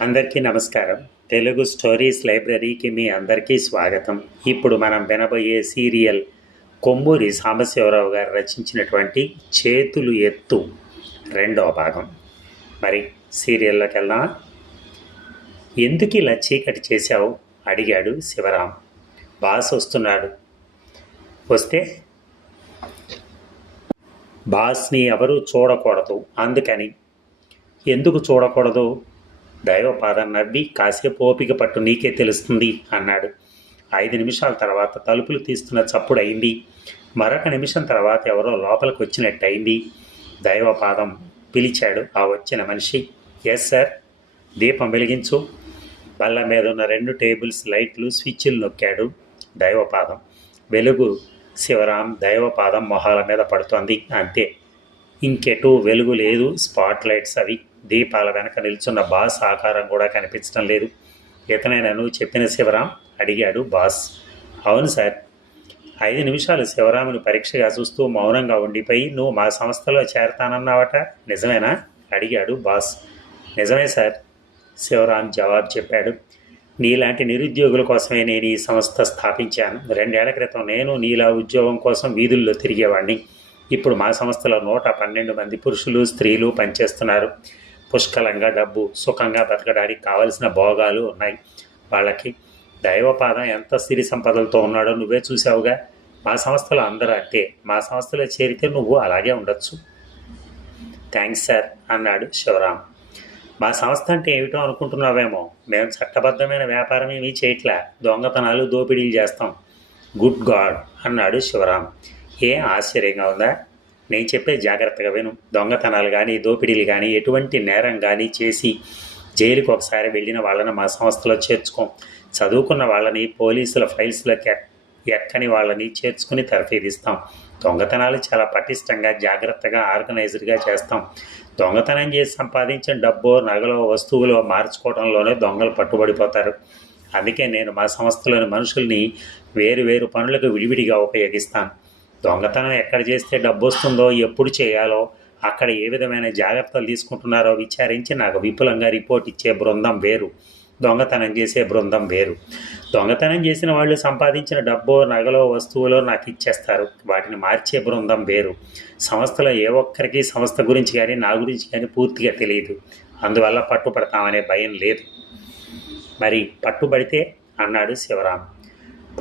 అందరికీ నమస్కారం. తెలుగు స్టోరీస్ లైబ్రరీకి మీ అందరికీ స్వాగతం. ఇప్పుడు మనం వినబోయే సీరియల్ కొమ్మూరి సాంబశివరావు గారు రచించినటువంటి చేతులు ఎత్తు రెండవ భాగం. మరి సీరియల్లోకి వెళ్దామా? ఎందుకు ఇలా చీకటి చేశావు? అడిగాడు శివరాం. బాస్ వస్తున్నాడు. వస్తే? బాస్ని ఎవరూ చూడకూడదు. అందుకని. ఎందుకు చూడకూడదు? దైవపాదం నవ్వి కాసేపు ఓపిక పట్టు నీకే తెలుస్తుంది అన్నాడు. ఐదు నిమిషాల తర్వాత తలుపులు తీస్తున్న చప్పుడు అయింది. మరొక నిమిషం తర్వాత ఎవరో లోపలికి వచ్చినట్టు అయింది దైవపాదం పిలిచాడు ఆ వచ్చిన మనిషి. ఎస్ సార్ దీపం వెలిగించు. బల్ల మీద ఉన్న రెండు టేబుల్స్ లైట్లు స్విచ్లు నొక్కాడు దైవపాదం వెలుగు శివరాం దైవపాదం మొహాల మీద పడుతోంది అంతే. ఇంకెటు వెలుగు లేదు స్పాట్ లైట్స్ అవి. దీపాల వెనక నిల్చున్న బాస్ ఆకారం కూడా కనిపించడం లేదు. ఇతనైనా నువ్వు చెప్పిన శివరాం అడిగాడు బాస్. అవును సార్. ఐదు నిమిషాలు శివరాముని పరీక్షగా చూస్తూ మౌనంగా ఉండిపోయి నువ్వు మా సంస్థలో చేరతానన్నావట? నిజమేనా? అడిగాడు బాస్. నిజమే సార్ శివరాం జవాబు చెప్పాడు. నీలాంటి నిరుద్యోగుల కోసమే నేను ఈ సంస్థ స్థాపించాను. రెండేళ్ళ క్రితం నేను నీలా ఉద్యోగం కోసం వీధుల్లో తిరిగేవాడిని ఇప్పుడు మా సంస్థలో నూట పన్నెండు మంది పురుషులు స్త్రీలు పనిచేస్తున్నారు. పుష్కలంగా డబ్బు సుఖంగా బతకడానికి కావలసిన భోగాలు ఉన్నాయి. వాళ్ళకి దైవపాదం ఎంత సిరి సంపదలతో ఉన్నాడో నువ్వే చూసావుగా మా సంస్థలో అందరూ అంతే మా సంస్థలో చేరితే నువ్వు అలాగే ఉండొచ్చు. థ్యాంక్స్ సార్ అన్నాడు శివరాం మా సంస్థ అంటే ఏమిటో అనుకుంటున్నావేమో? మేము చట్టబద్ధమైన వ్యాపారం ఏమీ చేయట్లా. దొంగతనాలు దోపిడీలు చేస్తాం. గుడ్ గాడ్ అన్నాడు శివరాం ఏ ఆశ్చర్యంగా ఉందా? నేను చెప్పే జాగ్రత్తగా విను. దొంగతనాలు కానీ దోపిడీలు కానీ ఎటువంటి నేరం కానీ చేసి జైలుకు ఒకసారి వెళ్ళిన వాళ్ళని మా సంస్థలో చేర్చుకోం. చదువుకున్న వాళ్ళని పోలీసుల ఫైల్స్లోకి ఎక్కని వాళ్ళని చేర్చుకుని తర్ఫీదిస్తాం. దొంగతనాలు చాలా పటిష్టంగా జాగ్రత్తగా ఆర్గనైజ్డ్గా చేస్తాం. దొంగతనం చేసి సంపాదించిన డబ్బు నగలో వస్తువులో మార్చుకోవడంలోనే దొంగలు పట్టుబడిపోతారు. అందుకే నేను మా సంస్థలోని మనుషుల్ని వేరు వేరు పనులకు విడివిడిగా ఉపయోగిస్తాను. దొంగతనం ఎక్కడ చేస్తే డబ్బు వస్తుందో ఎప్పుడు చేయాలో అక్కడ ఏ విధమైన జాగ్రత్తలు తీసుకుంటున్నారో విచారించి నాకు విపులంగా రిపోర్ట్ ఇచ్చే బృందం వేరు. దొంగతనం చేసే బృందం వేరు. దొంగతనం చేసిన వాళ్ళు సంపాదించిన డబ్బు నగలో వస్తువులో నాకు ఇచ్చేస్తారు. వాటిని మార్చే బృందం వేరు. సంస్థలో ఏ ఒక్కరికి సంస్థ గురించి కానీ నా గురించి కానీ పూర్తిగా తెలియదు. అందువల్ల పట్టుపడతామనే భయం లేదు. మరి పట్టుబడితే అన్నాడు శివరాం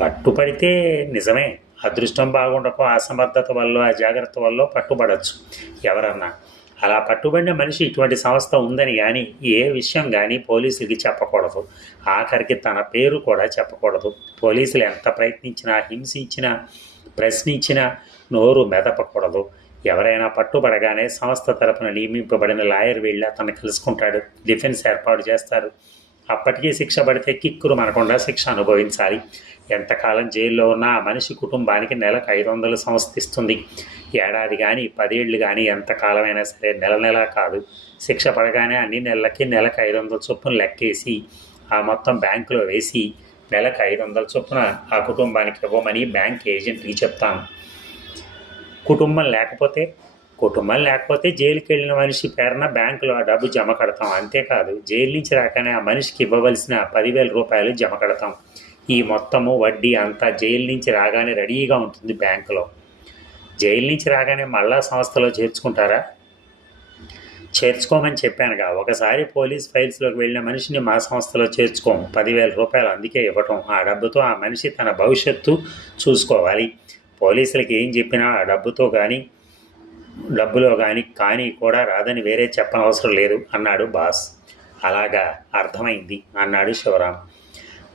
పట్టుబడితే నిజమే. అదృష్టం బాగుండకో అసమర్థత వల్ల అజాగ్రత్త వల్ల పట్టుబడచ్చు. ఎవరన్నా? అలా పట్టుబడిన మనిషి ఇటువంటి సంస్థ ఉందని కానీ ఏ విషయం కానీ పోలీసులకి చెప్పకూడదు. ఆఖరికి తన పేరు కూడా చెప్పకూడదు. పోలీసులు ఎంత ప్రయత్నించినా హింసించినా ప్రశ్నించినా నోరు మెదపకూడదు. ఎవరైనా పట్టుబడగానే సంస్థ తరపున నియమింపబడిన లాయర్ వెళ్ళి అతను కలుసుకుంటాడు. డిఫెన్స్ ఏర్పాటు చేస్తారు. అప్పటికీ శిక్ష పడితే కిక్కురు మనకుండా శిక్ష అనుభవించాలి. ఎంతకాలం జైల్లో ఉన్నా ఆ మనిషి కుటుంబానికి నెలకు ఐదు వందలు సంస్థిస్తుంది. ఏడాది కానీ పదేళ్ళు కానీ ఎంతకాలమైనా సరే నెల నెల కాదు. శిక్ష పడగానే అన్ని నెలలకి నెలకు ఐదు వందల చొప్పున లెక్కేసి ఆ మొత్తం బ్యాంకులో వేసి నెలకు ఐదు వందల చొప్పున ఆ కుటుంబానికి ఇవ్వమని బ్యాంక్ ఏజెంట్కి చెప్తాను. కుటుంబం లేకపోతే కుటుంబం లేకపోతే జైలుకి వెళ్ళిన మనిషి పేరున బ్యాంకులో ఆ డబ్బు జమ కడతాం. అంతేకాదు జైలు నుంచి రాగానే ఆ మనిషికి ఇవ్వవలసిన పదివేల రూపాయలు జమ కడతాం. ఈ మొత్తము వడ్డీ అంతా జైలు నుంచి రాగానే రెడీగా ఉంటుంది బ్యాంకులో. జైలు నుంచి రాగానే మళ్ళా సంస్థలో చేర్చుకుంటారా? చేర్చుకోమని చెప్పానుగా. ఒకసారి పోలీస్ ఫైల్స్లోకి వెళ్ళిన మనిషిని మా సంస్థలో చేర్చుకోం. పదివేల రూపాయలు అందుకే ఇవ్వటం. ఆ డబ్బుతో ఆ మనిషి తన భవిష్యత్తు చూసుకోవాలి. పోలీసులకి ఏం చెప్పినా ఆ డబ్బుతో కానీ డబ్బులో కానీ కానీ కూడా రాదని వేరే చెప్పనవసరం లేదు అన్నాడు బాస్. అలాగా అర్థమైంది అన్నాడు శివరాం.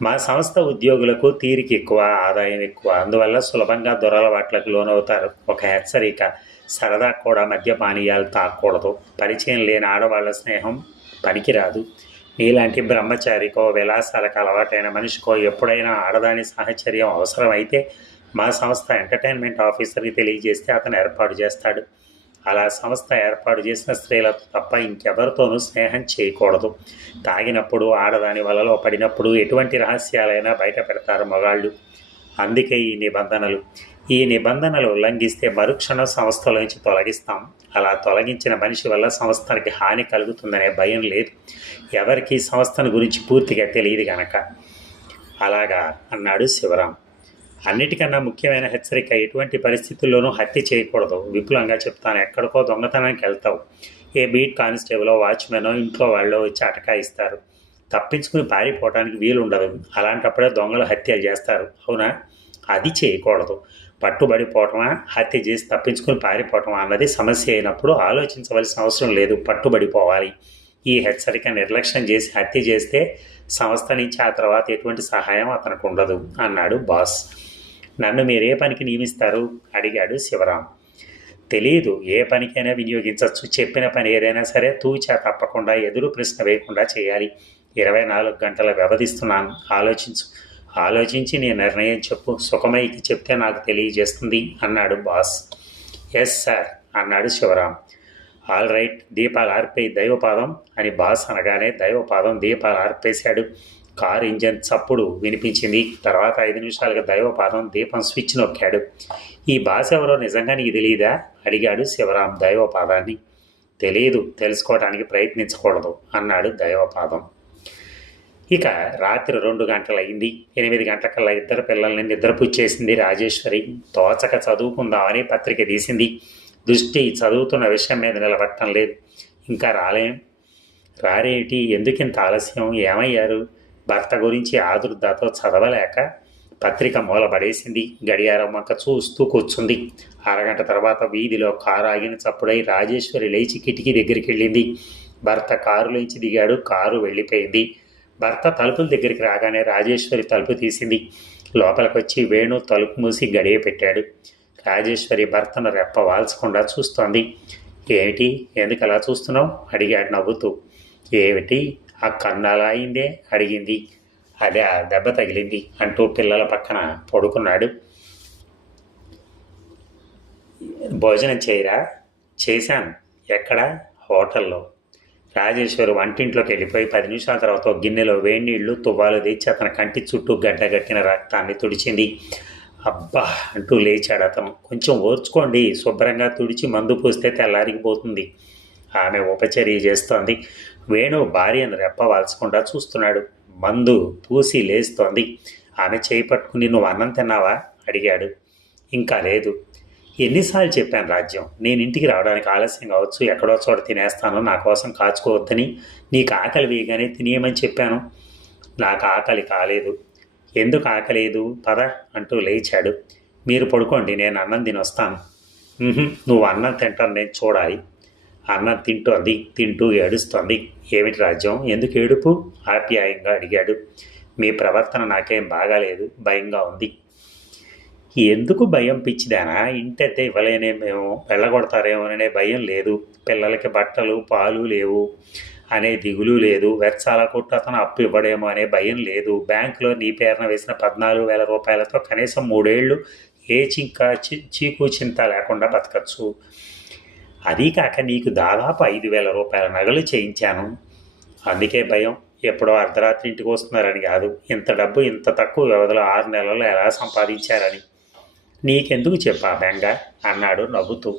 మా సంస్థ ఉద్యోగులకు తీరిక ఎక్కువ ఆదాయం ఎక్కువ అందువల్ల సులభంగా దొరలవాట్లకు లోనవుతారు. ఒక హెచ్చరిక సరదా కూడా మద్యపానీయాలు తాగకూడదు పరిచయం లేని ఆడవాళ్ళ స్నేహం పనికిరాదు. నీలాంటి బ్రహ్మచారికో విలాసాలకు అలవాటైన మనిషికో ఎప్పుడైనా ఆడదాని సాహచర్యం అవసరమైతే మా సంస్థ ఎంటర్టైన్మెంట్ ఆఫీసర్కి తెలియజేస్తే అతను ఏర్పాటు చేస్తాడు. అలా సంస్థ ఏర్పాటు చేసిన స్త్రీలతో తప్ప ఇంకెవరితోనూ స్నేహం చేయకూడదు. తాగినప్పుడు ఆడదాని వలలో పడినప్పుడు ఎటువంటి రహస్యాలైనా బయట పెడతారు మగాళ్ళు. అందుకే ఈ నిబంధనలు. ఈ నిబంధనలు ఉల్లంఘిస్తే మరుక్షణం సంస్థలోంచి తొలగిస్తాం. అలా తొలగించిన మనిషి వల్ల సంస్థకి హాని కలుగుతుందనే భయం లేదు. ఎవరికి సంస్థను గురించి పూర్తిగా తెలియదు గనక. అలాగా అన్నాడు శివరాం. అన్నిటికన్నా ముఖ్యమైన హెచ్చరిక ఎటువంటి పరిస్థితుల్లోనూ హత్య చేయకూడదు. విపులంగా చెప్తాను ఎక్కడికో దొంగతనానికి వెళ్తావు. ఏ బీట్ కానిస్టేబులో వాచ్మెనో ఇంట్లో వాళ్ళు వచ్చి అటకాయిస్తారు. తప్పించుకుని పారిపోవడానికి వీలుండదు. అలాంటప్పుడే దొంగలు హత్యలు చేస్తారు. అవునా? అది చేయకూడదు. పట్టుబడిపోవటమా? హత్య చేసి తప్పించుకుని పారిపోవటమా అన్నది సమస్య అయినప్పుడు ఆలోచించవలసిన అవసరం లేదు. పట్టుబడిపోవాలి. ఈ హెచ్చరిక నిర్లక్ష్యం చేసి హత్య చేస్తే సంస్థ నుంచి ఆ తర్వాత ఎటువంటి సహాయం అతనికి ఉండదు అన్నాడు బాస్. నన్ను మీరు ఏ పనికి నియమిస్తారు? అడిగాడు శివరాం. తెలియదు ఏ పనికైనా వినియోగించవచ్చు. చెప్పిన పని ఏదైనా సరే తూచా తప్పకుండా ఎదురు ప్రశ్న వేయకుండా చేయాలి. ఇరవై నాలుగు గంటల వ్యవధిస్తున్నాను. ఆలోచించు. ఆలోచించి నీ నిర్ణయం చెప్పు. సుఖమయ్యకి చెప్తే నాకు తెలియజేస్తుంది అన్నాడు బాస్. ఎస్ సార్ అన్నాడు శివరాం. ఆల్ రైట్ దీపాలు ఆర్పే దైవపాదం అని బాస్ అనగానే దైవపాదం దీపాలు ఆర్పేశాడు. కారు ఇంజన్ చప్పుడు వినిపించింది. తర్వాత ఐదు నిమిషాలుగా దైవపాదం దీపం స్విచ్ నొక్కాడు. ఈ భాష ఎవరో నిజంగా నీకు తెలియదా అడిగాడు శివరాం దైవపాదాన్ని. తెలియదు తెలుసుకోవడానికి ప్రయత్నించకూడదు అన్నాడు దైవపాదం. ఇక రాత్రి రెండు గంటలయింది ఎనిమిది గంటలకల్లా ఇద్దరు పిల్లల్ని నిద్రపుచ్చేసింది రాజేశ్వరి. తోచక చదువుకుందామని పత్రిక తీసింది. దృష్టి చదువుతున్న విషయం మీద నిలబట్టం లేదు. ఇంకా రాలేం? రారేటి? ఎందుకింత ఆలస్యం? ఏమయ్యారు? భర్త గురించి ఆదుర్దాతో చదవలేక పత్రిక మూలబడేసింది గడియారం వంక చూస్తూ కూర్చుంది. అరగంట తర్వాత వీధిలో కారు ఆగిన చప్పుడై రాజేశ్వరి లేచి కిటికీ దగ్గరికి వెళ్ళింది. భర్త కారులోంచి దిగాడు. కారు వెళ్ళిపోయింది. భర్త తలుపుల దగ్గరికి రాగానే రాజేశ్వరి తలుపు తీసింది. లోపలికి వచ్చి వేణు తలుపు మూసి గడియ పెట్టాడు. రాజేశ్వరి భర్తను రెప్ప వాల్చకుండా చూస్తోంది. ఏమిటి? ఎందుకు అలా చూస్తున్నావు? అడిగాడు నవ్వుతూ. ఏమిటి? ఆ కన్ను అలా అయిందే అడిగింది. అదే ఆ దెబ్బ తగిలింది అంటూ పిల్లల పక్కన పడుకున్నాడు. భోజనం చేయరా? చేశాను ఎక్కడ? హోటల్లో. రాజేశ్వరి వంటింట్లోకి వెళ్ళిపోయి పది నిమిషాల తర్వాత గిన్నెలో వేడి నీళ్ళు తువ్వాలు తెచ్చి అతని కంటి చుట్టూ గడ్డగట్టిన రక్తాన్ని తుడిచింది. అబ్బా! అంటూ లేచాడు అతను. కొంచెం ఓర్చుకోండి. శుభ్రంగా తుడిచి మందు పూస్తే తెల్లారిగిపోతుంది. ఆమె ఉపచర్య చేస్తోంది. వేణు భార్యను రెప్పవాల్చకుండా చూస్తున్నాడు. మందు పూసి లేస్తోంది. ఆమె చేయి పట్టుకుని నువ్వు అన్నం తిన్నావా? అడిగాడు. ఇంకా లేదు. ఎన్నిసార్లు చెప్పాను రాజ్యం. నేను ఇంటికి రావడానికి ఆలస్యం కావచ్చు ఎక్కడో చోట తినేస్తాను. నా కోసం కాచుకోవద్దని. నీకు ఆకలి వేయగానే తినేయమని చెప్పాను. నాకు ఆకలి కాలేదు. ఎందుకు ఆకలేదు? పద అంటూ లేచాడు. మీరు పడుకోండి. నేను అన్నం తినొస్తాను. నువ్వు అన్నం తింటాను. నేను చూడాలి. అన్నం తింటోంది తింటూ ఏడుస్తోంది. ఏమిటి రాజ్యం? ఎందుకు ఏడుపు? ఆప్యాయంగా అడిగాడు. మీ ప్రవర్తన నాకేం బాగాలేదు భయంగా ఉంది. ఎందుకు భయం పిచ్చిదానా? ఇంటైతే ఇవ్వలేనే మేము వెళ్ళగొడతారేమోననే భయం లేదు. పిల్లలకి బట్టలు పాలు లేవు అనే దిగులు లేదు. వెచ్చాల కొట్టు అతను అప్పు ఇవ్వడేమో అనే భయం లేదు. బ్యాంకులో నీ పేరున వేసిన పద్నాలుగు వేల రూపాయలతో కనీసం మూడేళ్ళు ఏ చింక చీకు చింత లేకుండా బతకచ్చు. అదీ కాక నీకు దాదాపు ఐదు వేల రూపాయల నగలు చేయించాను. అందుకే భయం. ఎప్పుడో అర్ధరాత్రి ఇంటికి వస్తున్నారని కాదు. ఇంత డబ్బు ఇంత తక్కువ వ్యవధిలో ఆరు నెలల్లో ఎలా సంపాదించారని. నీకెందుకు చెప్పా బెంగ? అన్నాడు నవ్వుతూ.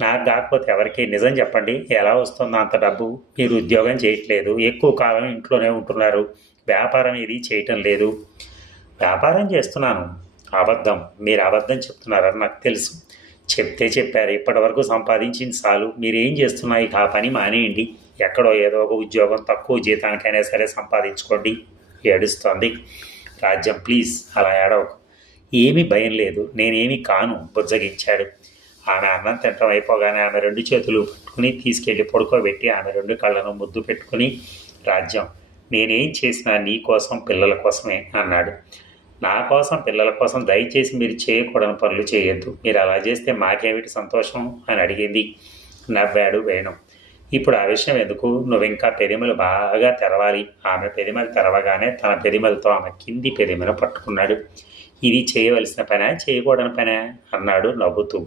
నాకు కాకపోతే ఎవరికి నిజం చెప్పండి. ఎలా వస్తుందో అంత డబ్బు? మీరు ఉద్యోగం చేయట్లేదు. ఎక్కువ కాలం ఇంట్లోనే ఉంటున్నారు. వ్యాపారం ఇది చేయటం లేదు. వ్యాపారం చేస్తున్నాను. అబద్ధం. మీరు అబద్ధం చెప్తున్నారని నాకు తెలుసు. చెప్తే చెప్పారు. ఇప్పటివరకు సంపాదించింది చాలు. మీరేం చేస్తున్నాయి ఆ పని మానేయండి. ఎక్కడో ఏదో ఒక ఉద్యోగం తక్కువ జీతానికైనా సరే సంపాదించుకోండి. ఏడుస్తోంది. రాజ్యం ప్లీజ్ అలా ఏడవకు. ఏమీ భయం లేదు. నేనేమీ కాను బుజ్జగించాడు. ఆమె అన్నం తింటం అయిపోగానే ఆమె రెండు చేతులు పట్టుకుని తీసుకెళ్ళి పడుకోబెట్టి ఆమె రెండు కళ్ళను ముద్దు పెట్టుకుని రాజ్యం నేనేం చేసినా నీ కోసం పిల్లల కోసమే అన్నాడు. నా కోసం పిల్లల కోసం దయచేసి మీరు చేయకూడని పనులు చేయొద్దు. మీరు అలా చేస్తే మాకేమిటి సంతోషం? అని అడిగింది నవ్వాడు వేణు. ఇప్పుడు ఆ విషయం ఎందుకు? నువ్వు ఇంకా పెరిమలు బాగా తెరవాలి. ఆమె పెరిమలు తెరవగానే తన పెరిమలతో ఆమె కింది పెదిమను పట్టుకున్నాడు. ఇది చేయవలసిన పనే? చేయకూడని పనే? అన్నాడు నవ్వుతూ.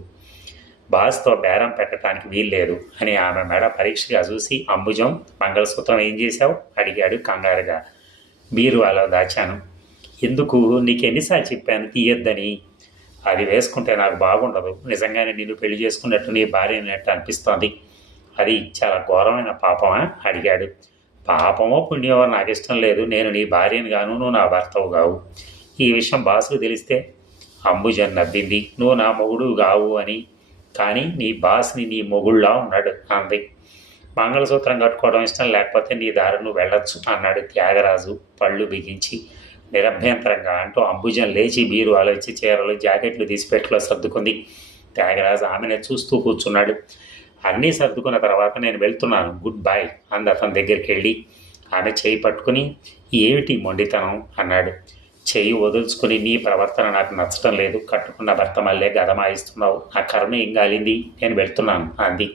బాస్తో బేరం పెట్టడానికి వీల్లేదు అని ఆమె మెడ పరీక్షగా చూసి అంబుజం మంగళసూత్రం ఏం చేశావు? అడిగాడు కంగారుగా. బీరువాలో దాచాను. ఎందుకు నీకు ఎన్నిసార్లు చెప్పాను తీయొద్దని? అది వేసుకుంటే నాకు బాగుండదు నిజంగానే నేను పెళ్ళి చేసుకున్నట్టు నీ భార్య అన్నట్టు అనిపిస్తోంది. అది చాలా ఘోరమైన పాపమా? అడిగాడు. పాపమో పుణ్యమో నాకు ఇష్టం లేదు. నేను నీ భార్యని గాను నువ్వు నా భర్తవు కావు ఈ విషయం బాసుకు తెలిస్తే అంబుజన్ నవ్వింది. నువ్వు నా మొగుడు కావు అని. కానీ నీ బాస్ని నీ మొగుళ్ళా ఉన్నాడు అంది. మంగళసూత్రం కట్టుకోవడం ఇష్టం లేకపోతే నీ దారి నువ్వు వెళ్ళొచ్చు అన్నాడు త్యాగరాజు పళ్ళు బిగించి. నిరభ్యంతరంగా అంటూ అంబుజం లేచి బీరు ఆలోచి చీరలు జాకెట్లు తీసిపెట్టులో సర్దుకుంది. త్యాగరాజు ఆమెను చూస్తూ కూర్చున్నాడు. అన్నీ సర్దుకున్న తర్వాత నేను వెళ్తున్నాను. గుడ్ బాయ్ అంది అతని దగ్గరికి వెళ్ళి. ఆమె చేయి పట్టుకుని ఏమిటి మొండితనం? అన్నాడు. చెయ్యి వదుల్చుకుని నీ ప్రవర్తన నాకు నచ్చటం లేదు. కట్టుకున్న భర్త మళ్ళీ గదమాయిస్తున్నావు. నా కర్మ ఏం గాలింది? నేను వెళ్తున్నాను అంది.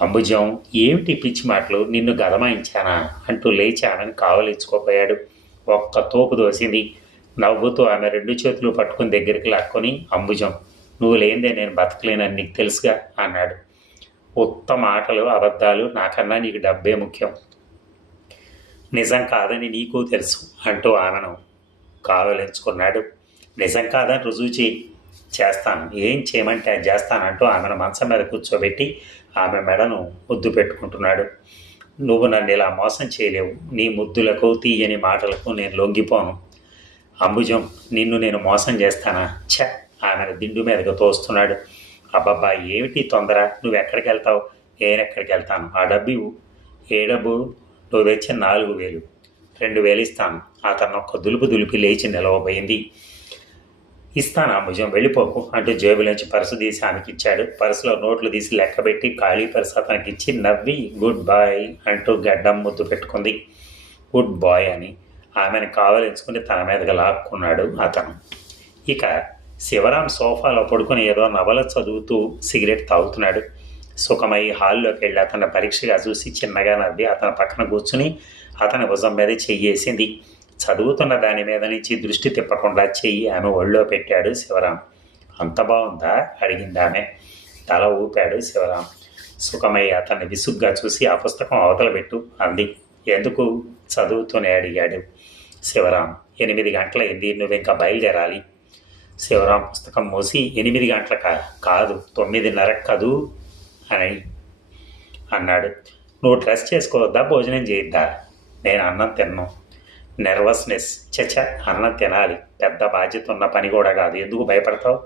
అంబుజం ఏమిటి పిచ్చి మాటలు? నిన్ను గదమాయించానా? అంటూ లేచి ఆమెను కావలించుకోపోయాడు. ఒక్క తోపు దోసింది. నవ్వుతూ ఆమె రెండు చేతులు పట్టుకుని దగ్గరికి లాక్కొని అంబుజం నువ్వు లేనిదే నేను బతకలేనని నీకు తెలుసుగా అన్నాడు. ఉత్తమ ఆటలు అబద్ధాలు నాకన్నా నీకు డబ్బే ముఖ్యం. నిజం కాదని నీకు తెలుసు అంటూ ఆమెను కావలించుకున్నాడు నిజం కాదని రుజువు చేయి చేస్తాను. ఏం చేయమంటే చేస్తానంటూ ఆమెను మంచం మీద కూర్చోబెట్టి ఆమె మెడను ముద్దు పెట్టుకుంటున్నాడు. నువ్వు నన్ను ఇలా మోసం చేయలేవు. నీ ముద్దులకు తీయని మాటలకు నేను లొంగిపోను. అంబుజం నిన్ను నేను మోసం చేస్తానా? ఛ! ఆమెను దిండు మీదకు తోస్తున్నాడు. అబ్బబ్బా ఏమిటి తొందర? నువ్వు ఎక్కడికి వెళ్తావు? నేను ఎక్కడికి వెళ్తాను? ఆ డబ్బు ఏ డబ్బు? నువ్వు తెచ్చిన నాలుగు వేలు. రెండు వేలు ఇస్తాను. అతను ఒక్క దులుపు దులిపి లేచి నిలవబోయింది. ఇస్తాను భుజం వెళ్ళిపోకు అంటూ జేబులోంచి పర్సు తీసి ఆమెకి ఇచ్చాడు. పర్సులో నోట్లు తీసి లెక్కబెట్టి ఖాళీ పర్సు అతనికి ఇచ్చి నవ్వి గుడ్ బాయ్ అంటూ గడ్డం ముద్దు పెట్టుకుంది. గుడ్ బాయ్ అని ఆమెను కావలించుకుని తన మీదగా లాక్కున్నాడు అతను. ఇక శివరాం సోఫాలో పడుకుని ఏదో నవల చదువుతూ సిగరెట్ తాగుతున్నాడు. సుఖమై హాల్లోకి వెళ్ళి అతన్ని పరీక్షగా చూసి చిన్నగా నవ్వి అతని పక్కన కూర్చుని అతని భుజం మీద చెయ్యేసింది. చదువుతున్న దాని మీద నుంచి దృష్టి తిప్పకుండా చెయ్యి ఆమె ఒళ్ళో పెట్టాడు శివరాం. అంత బాగుందా? అడిగింది ఆమె. తల ఊపాడు శివరాం. సుఖమయ్య అతన్ని విసుగ్గా చూసి ఆ పుస్తకం అవతల పెట్టు అంది. ఎందుకు? చదువుతూనే అడిగాడు శివరాం. ఎనిమిది గంటలైంది నువ్వు ఇంకా బయలుదేరాలి. శివరాం పుస్తకం మూసి ఎనిమిది గంటల కాదు తొమ్మిదిన్నర కదూ అని అన్నాడు. నువ్వు డ్రెస్ చేసుకోవద్దా? భోజనం చేయొద్దా? నేను అన్నం తిన్నాను నెర్వస్నెస్ చచ్చ అన్నం తినాలి. పెద్ద బాధ్యత ఉన్న పని కూడా కాదు. ఎందుకు భయపడతావు?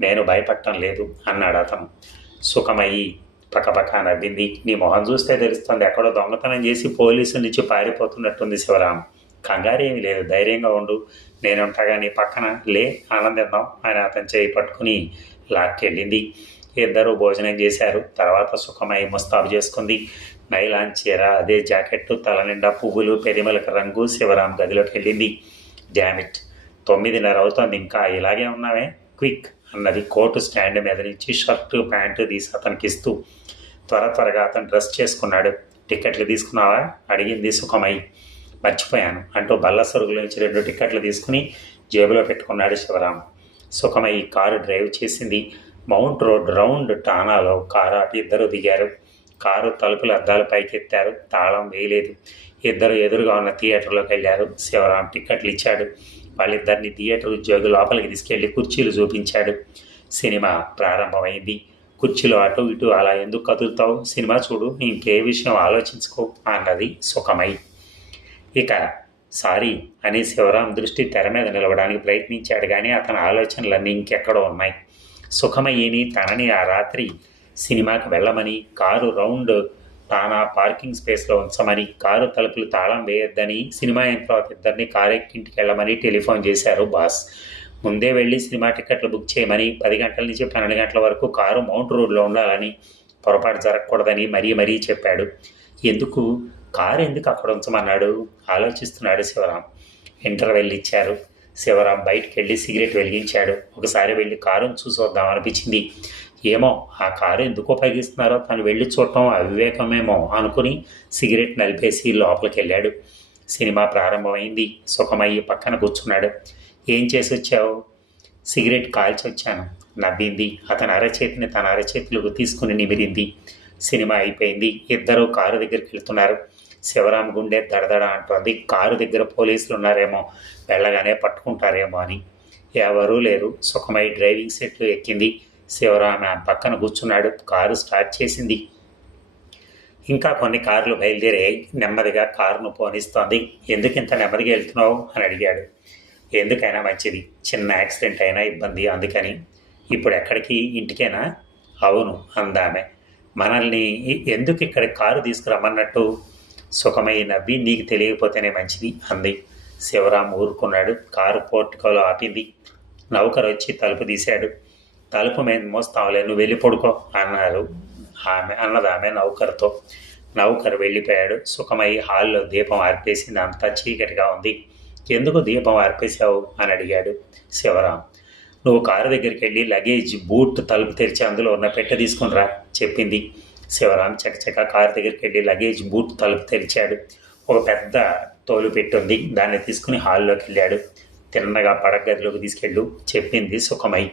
నేను భయపడటం లేదు అన్నాడు అతను. సుఖమయ్యి పక్కపక్క నవ్వింది. నీ మొహం చూస్తే తెలుస్తుంది ఎక్కడో దొంగతనం చేసి పోలీసుల నుంచి పారిపోతున్నట్టుంది శివరాం. కంగారు ఏమీ లేదు ధైర్యంగా ఉండు. నేనుంటగా నీ పక్కన. లే ఆనందిద్దాం అని అతను చేయి పట్టుకుని లాక్కెళ్ళింది. ఇద్దరు భోజనం చేశారు. తర్వాత సుఖమై ముస్తాబు చేసుకుంది. నైలాన్ చీర అదే జాకెట్ తల నిండా పువ్వులు పెరిమలక రంగు శివరాం గదిలోకి వెళ్ళింది. డ్యామిట్ తొమ్మిదిన్నర అవుతోంది. ఇంకా ఇలాగే ఉన్నావే? క్విక్ అన్నది కోటు స్టాండ్ మీద నుంచి షర్టు ప్యాంటు తీసి అతనికి ఇస్తూ. త్వర త్వరగా అతను డ్రెస్ చేసుకున్నాడు. టికెట్లు తీసుకున్నావా? అడిగింది సుఖమై. మర్చిపోయాను అంటూ బల్ల సరుకుల నుంచి రెండు టికెట్లు తీసుకుని జేబులో పెట్టుకున్నాడు శివరాం. సుఖమై కారు డ్రైవ్ చేసింది. మౌంట్ రోడ్ రౌండ్ టానాలో కారు ఆపి ఇద్దరు దిగారు. కారు తలుపులు అద్దాలు పైకెత్తారు. తాళం వేయలేదు. ఇద్దరు ఎదురుగా ఉన్న థియేటర్లోకి వెళ్ళారు. శివరాం టిక్కెట్లు ఇచ్చాడు. వాళ్ళిద్దరిని థియేటర్ ఉద్యోగి లోపలికి తీసుకెళ్ళి కుర్చీలు చూపించాడు. సినిమా ప్రారంభమైంది. కుర్చీలో అటు ఇటు అలా ఎందుకు కదులుతావు? సినిమా చూడు. ఇంకే విషయం ఆలోచించుకో అన్నది సుఖమై. ఇక సారీ అని శివరాం దృష్టి తెర మీద నిలవడానికి ప్రయత్నించాడు కానీ అతని ఆలోచనలన్నీ ఇంకెక్కడో ఉన్నాయి. సుఖమయ్యని తనని ఆ రాత్రి సినిమాకి వెళ్ళమని కారు రౌండ్ తానా పార్కింగ్ స్పేస్లో ఉంచమని కారు తలుపులు తాళం వేయొద్దని సినిమా అయిన తర్వాత ఇద్దరిని కారెక్కింటికి వెళ్ళమని టెలిఫోన్ చేశారు బాస్. ముందే వెళ్ళి సినిమా టికెట్లు బుక్ చేయమని పది గంటల నుంచి పన్నెండు గంటల వరకు కారు మౌంట్ రోడ్లో ఉండాలని పొరపాటు జరగకూడదని మరీ మరీ చెప్పాడు. ఎందుకు? కారు ఎందుకు అక్కడ ఉంచమన్నాడు? ఆలోచిస్తున్నాడు శివరాం. ఇంటర్వెల్ ఇచ్చారు శివరాం బయటికి వెళ్ళి సిగరెట్ వెలిగించాడు. ఒకసారి వెళ్ళి కారును చూసి వద్దాం అనిపించింది. ఏమో ఆ కారు ఎందుకు ఉపయోగిస్తున్నారో తను వెళ్ళి చూడటం అవివేకమేమో అనుకుని సిగరెట్ నలిపేసి లోపలికి వెళ్ళాడు. సినిమా ప్రారంభమైంది. సుఖమయ్యి పక్కన కూర్చున్నాడు. ఏం చేసి వచ్చావు సిగరెట్ కాల్చి వచ్చాను నవ్వింది. అతని అరచేతిని తన అరచేతులకు తీసుకుని నిమిరింది. సినిమా అయిపోయింది. ఇద్దరు కారు దగ్గరికి వెళ్తున్నారు. శివరాం గుండె దడదడ అంటోంది. కారు దగ్గర పోలీసులు ఉన్నారేమో వెళ్ళగానే పట్టుకుంటారేమో అని. ఎవరూ లేరు. సుఖమై డ్రైవింగ్ సెట్లు ఎక్కింది. శివరామ పక్కన కూర్చున్నాడు. కారు స్టార్ట్ చేసింది. ఇంకా కొన్ని కార్లు బయలుదేరాయి నెమ్మదిగా కారును పోనిస్తోంది. ఎందుకు ఇంత నెమ్మదిగా వెళ్తున్నావు? అని అడిగాడు. ఎందుకైనా మంచిది. చిన్న యాక్సిడెంట్ అయినా ఇబ్బంది. అందుకని ఇప్పుడు ఎక్కడికి? ఇంటికేనా? అవును అందామె. మనల్ని ఎందుకు ఇక్కడ కారు తీసుకురమ్మన్నట్టు? సుఖమై నవ్వి నీకు తెలియకపోతేనే మంచిది అంది. శివరాం ఊరుకున్నాడు. కారు పోర్టుకోలో ఆపింది. నౌకరు వచ్చి తలుపు తీశాడు. తలుపు మేము మోస్తాంలే నువ్వు వెళ్ళి పడుకో అన్నారు. ఆమె అన్నది ఆమె నౌకర్తో. నౌకరు వెళ్ళిపోయాడు. సుఖమై హాల్లో దీపం ఆర్పేసింది. అంతా చీకటిగా ఉంది. ఎందుకు దీపం ఆర్పేశావు? అని అడిగాడు శివరాం. నువ్వు కారు దగ్గరికి వెళ్ళి లగేజ్ బూట్ తలుపు తెరిచి అందులో ఉన్న పెట్టె తీసుకునిరా చెప్పింది శివరాం. చకచక కారు దగ్గరికి వెళ్ళి లగేజ్ బూట్ తలుపు తెరిచాడు. ఒక పెద్ద తోలు పెట్టుంది. దాన్ని తీసుకుని హాల్లోకి వెళ్ళాడు తిన్నగా పడగదిలోకి తీసుకెళ్ళు చెప్పింది సుఖమై.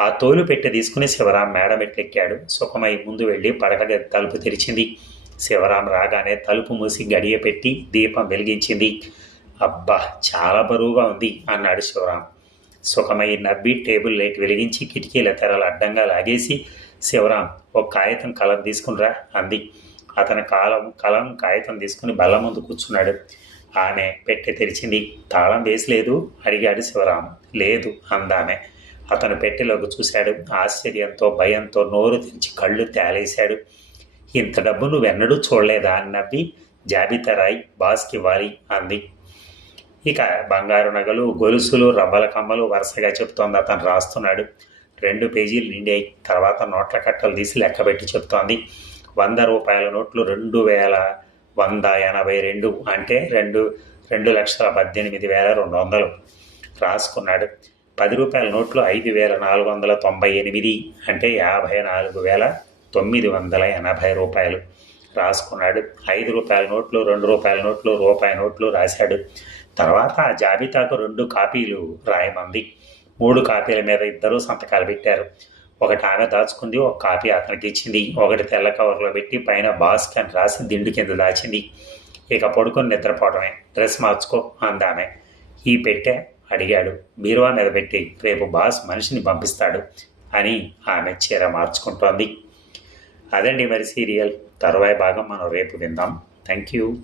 ఆ తోలు పెట్టి తీసుకుని శివరాం మేడ మెట్లెక్కాడు. సుఖమై ముందు వెళ్ళి పడక తలుపు తెరిచింది. శివరాం రాగానే తలుపు మూసి గడియ పెట్టి దీపం వెలిగించింది. అబ్బా చాలా బరువుగా ఉంది అన్నాడు శివరాం. సుఖమై నవ్వి టేబుల్ లైట్ వెలిగించి కిటికీల తెరలు అడ్డంగా లాగేసి శివరాం ఒక కాగితం కలం తీసుకునిరా అంది. అతని కాలం కలం కాగితం తీసుకుని బల్ల ముందు కూర్చున్నాడు. ఆమె పెట్టె తెరిచింది. తాళం వేసలేదు అడిగాడు శివరాం. లేదు అందామె. అతను పెట్టెలోకి చూశాడు. ఆశ్చర్యంతో భయంతో నోరు తెరిచి కళ్ళు తేలేశాడు. ఇంత డబ్బు నువ్వెన్నడూ చూడలేదా? అని నవ్వి జాబితా రాయి బాస్కి ఇవ్వాలి అంది. ఇక బంగారు నగలు గొలుసులు రవ్వల కమ్మలు వరుసగా చెప్తోంది అతను రాస్తున్నాడు. రెండు పేజీలు నిండాయి. తర్వాత నోట్ల కట్టలు తీసి లెక్కబెట్టి చెప్తోంది వంద రూపాయల నోట్లు రెండు వేల వంద ఎనభై రెండు అంటే రెండు రెండు లక్షల పద్దెనిమిది వేల రెండు వందలు రాసుకున్నాడు. పది రూపాయల నోట్లు ఐదు వేల నాలుగు వందల తొంభై ఎనిమిది అంటే యాభై నాలుగు వేల తొమ్మిది వందల ఎనభై రూపాయలు. రాసుకున్నాడు. ఐదు రూపాయల నోట్లు రెండు రూపాయల నోట్లు రూపాయి నోట్లు రాశాడు. తర్వాత ఆ జాబితాకు రెండు కాపీలు రాయమంది. మూడు కాపీల మీద ఇద్దరు సంతకాలు పెట్టారు. ఒకటి ఆమె దాచుకుంది ఒక కాపీ అతనికి ఇచ్చింది. ఒకటి తెల్ల కవర్లో పెట్టి పైన బాస్క్ అని రాసి దిండు కింద దాచింది. ఇక పడుకొని నిద్రపోవడమే డ్రెస్ మార్చుకో అందామె. ఈ పెట్టే అడిగాడు. బీరువా మీద పెట్టి రేపు బాస్ మనిషిని పంపిస్తాడు అని ఆమె చీర మార్చుకుంటోంది. అదండి మరి సీరియల్. తరువాయి భాగం మనం రేపు విందాం. Thank you